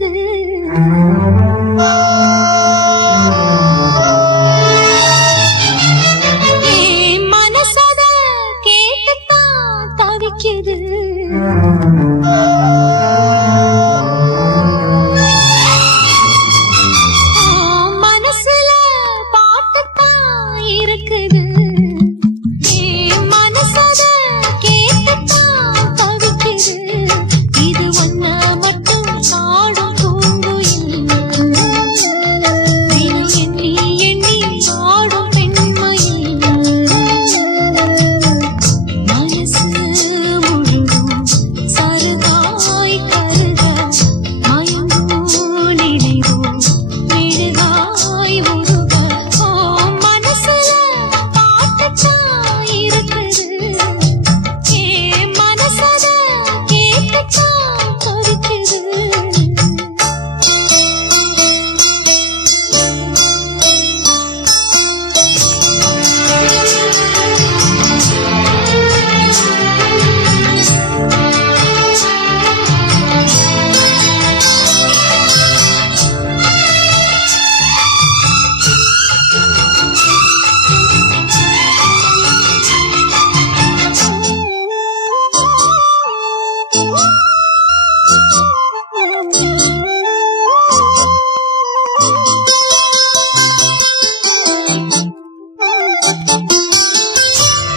இருக்குது. மனசத கேட்டுத்தான் தவிக்குது. மனசுல பாட்டுத்தான் இருக்குது. மனசத கேட்டுத்தான் தவிக்குது. இது ஒன்ன மட்டும் பாடும் பூங்குயில். தினம் எண்ணி எண்ணி ஆடும் பெண்மையில். மனசு முழுதும் சருகாய் கருக மயங்கும் நினைவோ மெழுகாய் உருக. மனசுல பாட்டுத்தான் இருக்குது. மனசத கேட்டுத்தான் தவிக்குது.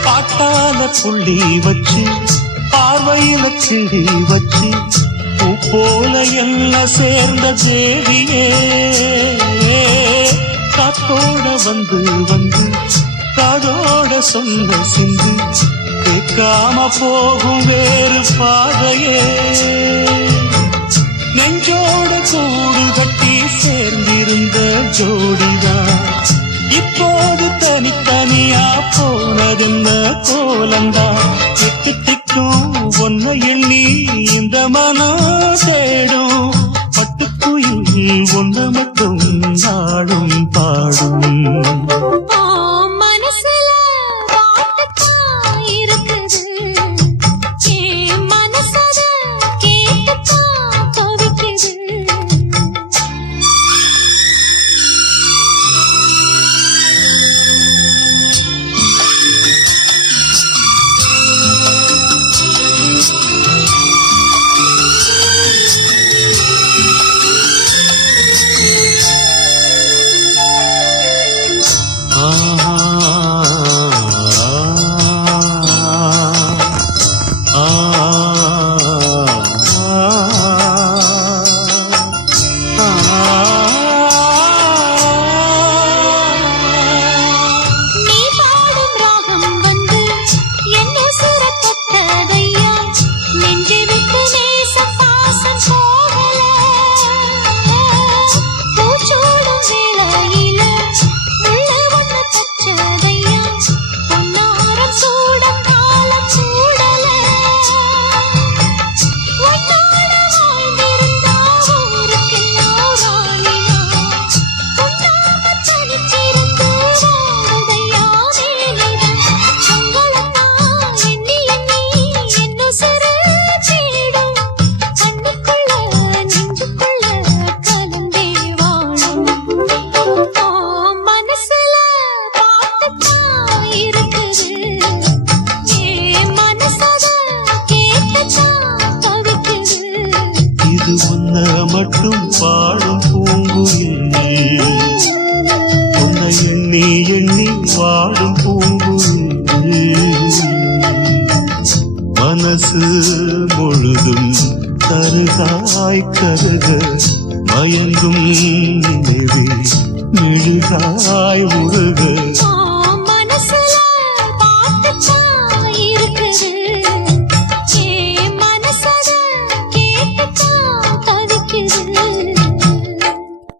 பாட்டால புள்ளி வச்சு பார்வையில கிளி வச்சு பூ போல எல்லாம் சேர்ந்த தேவியே. காத்தோட வந்து வந்து காதோட சொன்ன சிந்து கேட்காம போகும் வேறு பாதையே. நெஞ்சோட கூடு கட்டி சேர்ந்திருந்த ஜோடிதான் இப்போது தனித்தனியா போனதென்ன கோலந்தா. திக்கு திக்கும் ஒன்ன எண்ணி இந்த மனம் தேடும். பட்டுக்குயில் ஒன்ன மட்டும் நாடும் பாடும். மனசுல பாட்டுத்தான் இருக்குது. மனசத கேட்டுத்தான் தவிக்குது. நீ பாடும் ராகம் வந்து என்ன சுர தொட்டதையா. நெஞ்சை விட்டு நேச பாசம் போகல. பூச்சூடும் வேளையில உள்ள ஒண்ணு தச்சதையா. பொன்னாரம் சூடம் காலம் சூடல. உன்னோட வாழ்ந்திருந்தா ஊருக்கெல்லாம் ராணியா. உன்னாம தனிச்சிருந்து வாழுதையா வேலைதான். உங்களைத்தான் எண்ணி எண்ணி என்ன சிறு தேடும். கண்ணுக்குள்ள நெஞ்சுக்குள்ள கலந்தே வாழும். மனசுல பாட்டுத்தான் இருக்குது. மனசத கேட்டுத்தான் தவிக்குது. இது ஒன்ன மட்டும் பாடும் பூங்குயில். உன்னை எண்ணி எண்ணி வாடும் பூங்குயில். மனசு முழுதும் தருகாய் கருக மயங்கும் நினைவே மெழுகாய் உருக.